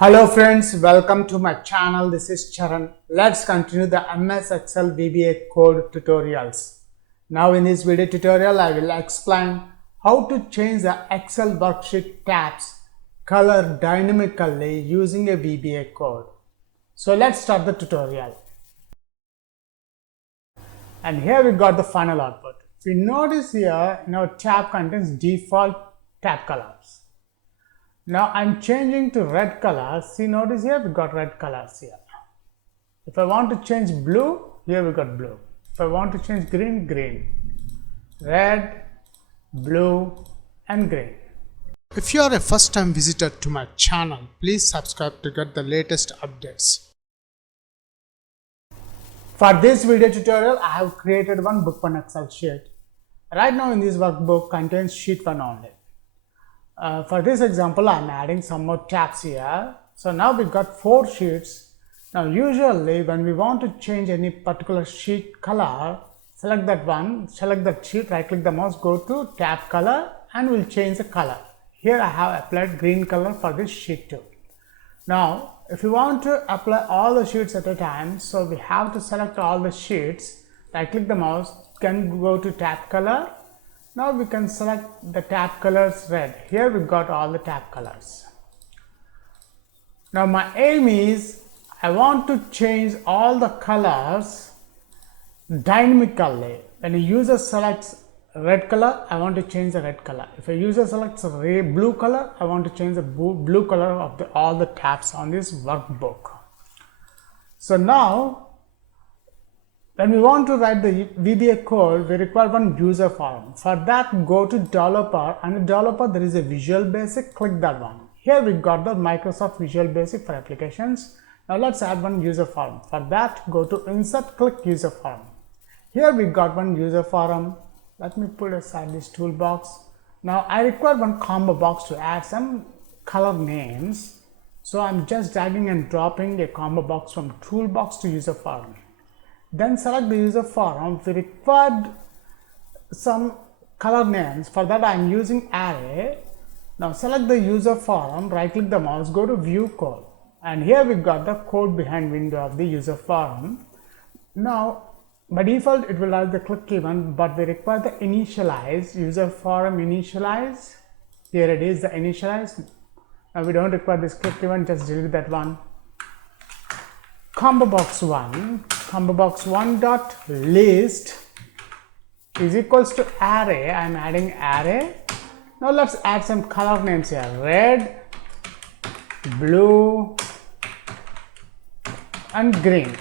Hello friends, welcome to my channel. This is Charan. Let's continue the MS Excel VBA code tutorials. Now in this video tutorial, I will explain how to change the Excel worksheet tabs color dynamically using a VBA code. So let's start the tutorial. And here we got the final output. If you notice here, tab contains default tab colors. Now I'm changing to red color. See, notice here we got red colors here. If I want to change blue, here we got blue. If I want to change green, green. Red, blue and green. If you are a first time visitor to my channel, please subscribe to get the latest updates. For this video tutorial, I have created one book one Excel sheet. Right now in this workbook contains sheet 1 only. For this example, I am adding some more tabs here. So now we've got 4 sheets. Now usually when we want to change any particular sheet color, select that one, select that sheet, right click the mouse, go to tab color and we'll change the color. Here I have applied green color for this sheet too. Now if you want to apply all the sheets at a time, so we have to select all the sheets, right click the mouse, can go to tab color. Now we can select the tab colors red. Here we got all the tab colors. Now my aim is I want to change all the colors dynamically. When a user selects red color, I want to change the red color. If a user selects blue color, I want to change the blue color of all the tabs on this workbook. So now when we want to write the VBA code, we require one user form. For that, go to developer, and in developer there is a Visual Basic, click that one. Here we got the Microsoft Visual Basic for applications. Now let's add one user form. For that, go to insert, click user form. Here we got one user form. Let me put aside this toolbox. Now I require one combo box to add some color names. So I'm just dragging and dropping a combo box from toolbox to user form. Then select the user form. We required some color names. For that I am using array. Now select the user form, right click the mouse, go to view code. And here we got the code behind window of the user form. Now by default it will have the click event, but we require the initialize, user form initialize. Here it is, the initialize. Now we don't require this click event, just delete that one. combobox1 dot list is equals to array. I'm adding array. Now let's add some color names here, red, blue and green.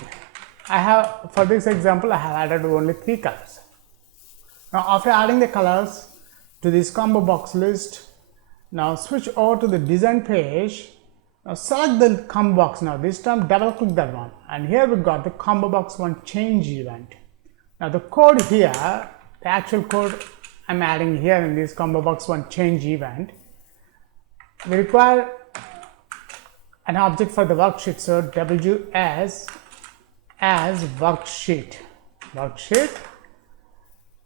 I have, for this example, I have added only 3 colors. Now after adding the colors to this combo box list, now switch over to the design page. Now select the combo box. Now this time double click that one, and here we got the combo box 1 change event. Now the code here, the actual code I'm adding here in this combo box 1 change event, we require an object for the worksheet. So WS as worksheet.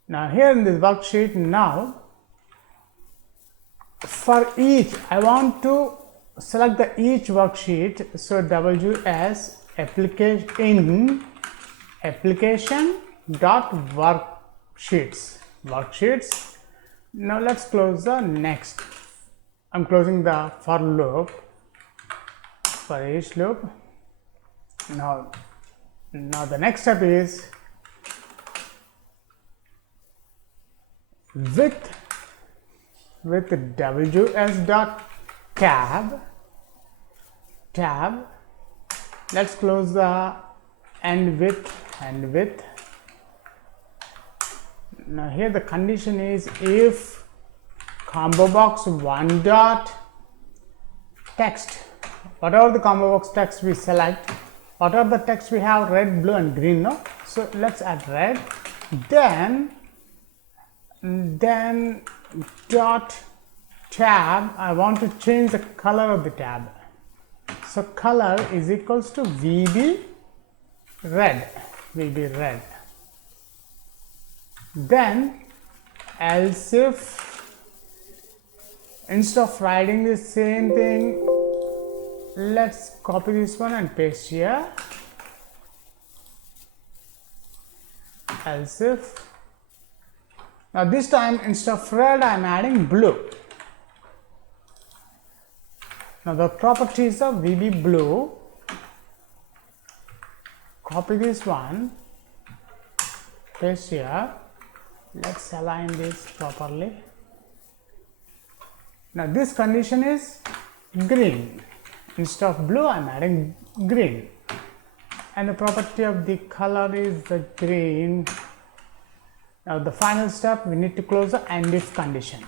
Now here in this worksheet, now for each I want to select the each worksheet. So WS application dot worksheets. Now let's close the next. I'm closing the for loop, for each loop. Now the next step is with WS dot tab, let's close the end with. Now here the condition is if combo box 1 dot text, whatever the combo box text we select, whatever the text we have, red, blue and green, no? So let's add red, then dot tab, I want to change the color of the tab. So color is equals to VB red. Then else if, instead of writing the same thing Let's copy this one and paste here. Else if. Now this time instead of red I am adding blue. Now the properties of VB blue. Copy this one, paste here. Let's align this properly. Now this condition is green. Instead of blue I am adding green, and the property of the color is the green. Now the final step, we need to close the and if condition.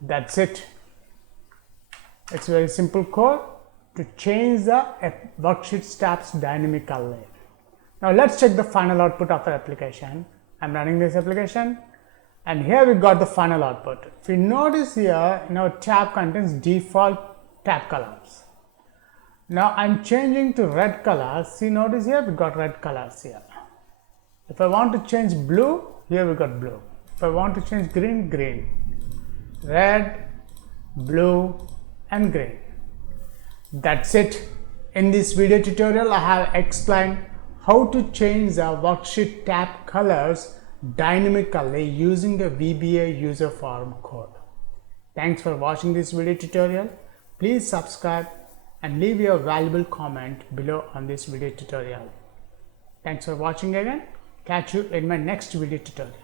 That's it. It's very simple code to change the worksheet tabs dynamically. Now let's check the final output of our application. I'm running this application and here we got the final output. If you notice here, our tab contains default tab colors. Now I'm changing to red color. See, notice here we got red colors here. If I want to change blue, here we got blue. If I want to change green, green. Red, blue and green. That's it. In this video tutorial I have explained how to change the worksheet tab colors dynamically using the VBA Userform code. Thanks for watching this video tutorial. Please subscribe and leave your valuable comment below on this video tutorial. Thanks for watching again. Catch you in my next video tutorial.